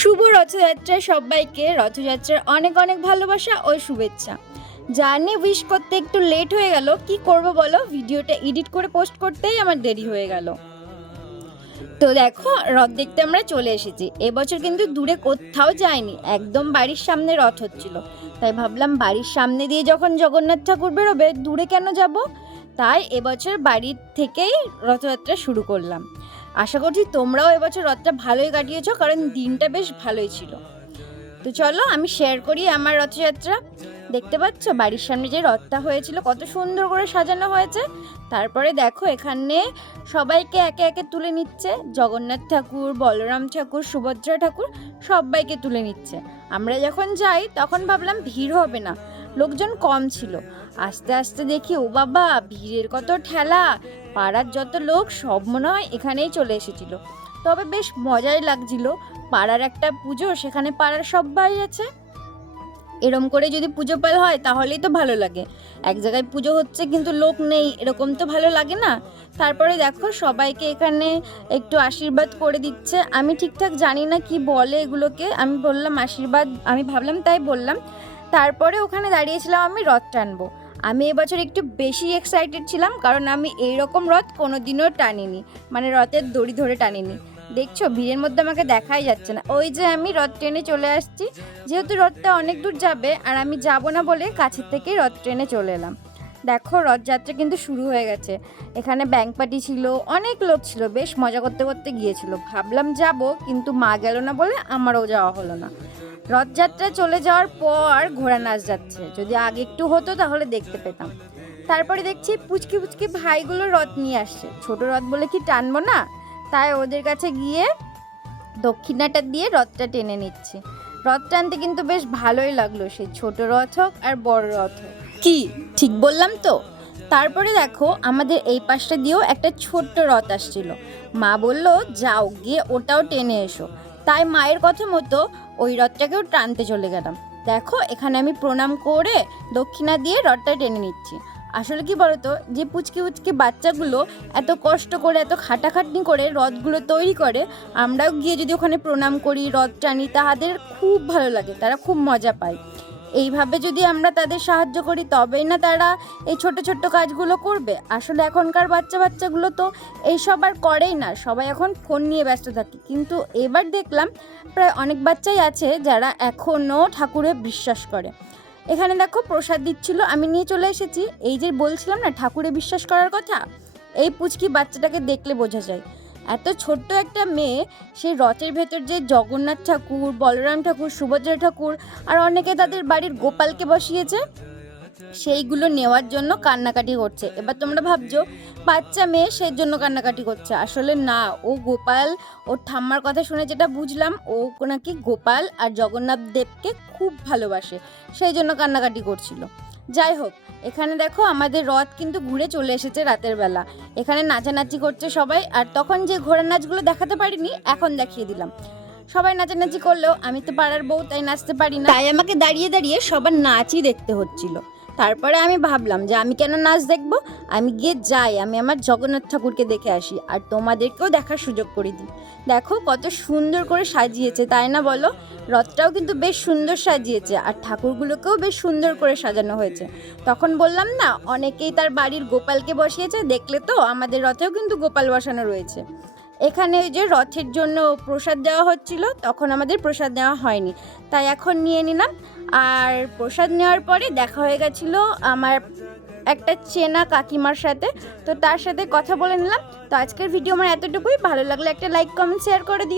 শুভ রথযাত্রা সবাইকে, রথযাত্রার অনেক অনেক ভালোবাসা ও শুভেচ্ছা। জার্নি উইশ করতে একটু লেট হয়ে গেল, কি করব বলো, ভিডিওটা এডিট করে পোস্ট করতেই আমার দেরি হয়ে গেল। তো দেখো, রথ দেখতে আমরা চলে এসেছি। এবছর কিন্তু দূরে কোথাও যায়নি, একদম বাড়ির সামনে রথ হচ্ছিল। তাই ভাবলাম বাড়ির সামনে দিয়ে যখন জগন্নাথ ঠাকুর বেরোবে, দূরে কেন যাব। তাই এবছর বাড়ির থেকেই রথযাত্রা শুরু করলাম। আশা করছি তোমরাও এবছর রথটা ভালোই কাটিয়েছো, কারণ দিনটা বেশ ভালোই ছিল। তো চলো আমি শেয়ার করি আমার রথযাত্রা। দেখতে পাচ্ছ বাড়ির সামনে যে রথটা হয়েছিল কত সুন্দর করে সাজানো হয়েছে। তারপরে দেখো এখানে সবাইকে একে একে তুলে নিচ্ছে, জগন্নাথ ঠাকুর, বলরাম ঠাকুর, সুভদ্রা ঠাকুর সবাইকে তুলে নিচ্ছে। আমরা যখন যাই তখন ভাবলাম ভিড় হবে না, লোকজন কম ছিল। আস্তে আস্তে দেখি ও বাবা, ভিড়ের কত ঠেলা, পাড়ার যত লোক সব মনে হয় এখানেই চলে এসেছিল। তবে বেশ মজাই লাগছিল, পাড়ার একটা পুজো, সেখানে পাড়ার সবাই আছে। এরম করে যদি পুজো পাল হয় তাহলেই তো ভালো লাগে। এক জায়গায় পুজো হচ্ছে কিন্তু লোক নেই, এরকম তো ভালো লাগে না। তারপরে দেখো সবাইকে এখানে একটু আশীর্বাদ করে দিচ্ছে। আমি ঠিকঠাক জানি না কি বলে এগুলোকে, আমি বললাম আশীর্বাদ, আমি ভাবলাম তাই বললাম। তারপরে ওখানে দাঁড়িয়েছিলাম আমি রথ টানবো। আমি এবছর একটু বেশি এক্সাইটেড ছিলাম, কারণ আমি এইরকম রথ কোনোদিনও টানিনি, মানে রথের দড়ি ধরে টানিনি। দেখছো ভিড়ের মধ্যে আমাকে দেখাই যাচ্ছে না, ওই যে আমি রথ ট্রেনে চলে আসছি। যেহেতু রথটা অনেক দূর যাবে আর আমি যাব না বলে কাছের থেকেই রথ ট্রেনে চলে এলাম। দেখো রথযাত্রা কিন্তু শুরু হয়ে গেছে। এখানে ব্যাংক পার্টি ছিল, অনেক লোক ছিল, বেশ মজা করতে করতে গিয়েছিল। ভাবলাম যাব, কিন্তু মা গেল না বলে আমারও যাওয়া হলো না। রথযাত্রা চলে যাওয়ার পর ঘোড়া নাচ যাচ্ছে, যদি আগে একটু হতো তাহলে দেখতে পেতাম। তারপরে দেখছি পুচকি পুচকি ভাইগুলো রথ নিয়ে আসছে, ছোট রথ বলে কি টানবো না, তাই ওদের কাছে গিয়ে দক্ষিণাটা দিয়ে রথটা টেনে নিচ্ছি। রথ টানতে কিন্তু বেশ ভালোই লাগলো, সেই ছোট রথ হোক আর বড় রথ হোক। কি ঠিক বললাম তো? তারপরে দেখো আমাদের এই পাশটা দিয়েও একটা ছোট্ট রথ আসছিল। মা বলল যাও গিয়ে ওটাও টেনে এসো। তাই মায়ের কথা মতো ওই রথটাকেও টানতে চলে গেলাম। দেখো এখানে আমি প্রণাম করে দক্ষিণা দিয়ে রথটা টেনে নিচ্ছি। আসলে কি বলতো, যে পুচকি পুচকি বাচ্চাগুলো এত কষ্ট করে, এত খাটাখাটনি করে রথগুলো তৈরি করে, আমরাও গিয়ে যদি ওখানে প্রণাম করি, রথ টানি, তাদের খুব ভালো লাগে, তারা খুব মজা পায়। এইভাবে যদি আমরা তাদের সাহায্য করি তবেই না তারা এই ছোট ছোট্ট কাজগুলো করবে। আসলে এখনকার বাচ্চাগুলো তো এইসব আর করেই না, সবাই এখন ফোন নিয়ে ব্যস্ত থাকে। কিন্তু এবার দেখলাম প্রায় অনেক বাচ্চাই আছে যারা এখনও ঠাকুরে বিশ্বাস করে। এখানে দেখো প্রসাদ দিচ্ছিল, আমি নিয়ে চলে এসেছি। এই যে বলছিলাম না ঠাকুরে বিশ্বাস করার কথা, এই পুচকি বাচ্চাটাকে দেখলে বোঝা যায়। এত ছোট্ট একটা মেয়ে, সেই রথের ভেতর যে জগন্নাথ ঠাকুর, বলরাম ঠাকুর, সুভদ্রা ঠাকুর আর অনেকে তাদের বাড়ির গোপালকে বসিয়েছে, সেইগুলো নেওয়ার জন্য কান্নাকাটি করছে। এবার তোমরা ভাবছো বাচ্চা মেয়ে সেই জন্য কান্নাকাটি করছে, আসলে না, ও গোপাল, ওর ঠাম্মার কথা শুনে যেটা বুঝলাম, ও নাকি গোপাল আর জগন্নাথ দেবকে খুব ভালোবাসে, সেই জন্য কান্নাকাটি করছিল। যাই হোক, এখানে দেখো আমাদের রথ কিন্তু ঘুরে চলে এসেছে রাতের বেলা। এখানে নাচানাচি করছে সবাই, আর তখন যে ঘোড়ার নাচগুলো দেখাতে পারিনি এখন দেখিয়ে দিলাম। সবাই নাচানাচি করলেও আমি তো পাড়ার বউ, তাই নাচতে পারি না, তাই আমাকে দাঁড়িয়ে দাঁড়িয়ে সবার নাচই দেখতে হচ্ছিল। তারপরে আমি ভাবলাম যে আমি কেন নাচ দেখবো, আমি গিয়ে যাই, আমি আমার জগন্নাথ ঠাকুরকে দেখে আসি আর তোমাদেরকেও দেখার সুযোগ করে দিই। দেখো কত সুন্দর করে সাজিয়েছে, তাই না বলো? রথটাও কিন্তু বেশ সুন্দর সাজিয়েছে আর ঠাকুরগুলোকেও বেশ সুন্দর করে সাজানো হয়েছে। তখন বললাম না, অনেকেই তার বাড়ির গোপালকে বসিয়েছে, দেখলে তো আমাদের রথেও কিন্তু গোপাল বসানো রয়েছে। এখানে ওই যে রথের জন্য প্রসাদ দেওয়া হচ্ছিল, তখন আমাদের প্রসাদ নেওয়া হয়নি, তাই এখন নিয়ে নিলাম। আর প্রসাদ নেওয়ার পরে দেখা হয়ে গেছিলো আমার একটা চেনা কাকিমার সাথে, তো তার সাথে কথা বলে নিলাম। তো আজকের ভিডিও আমার এতটুকুই, ভালো লাগলে একটা লাইক, কমেন্ট, শেয়ার করে দিও।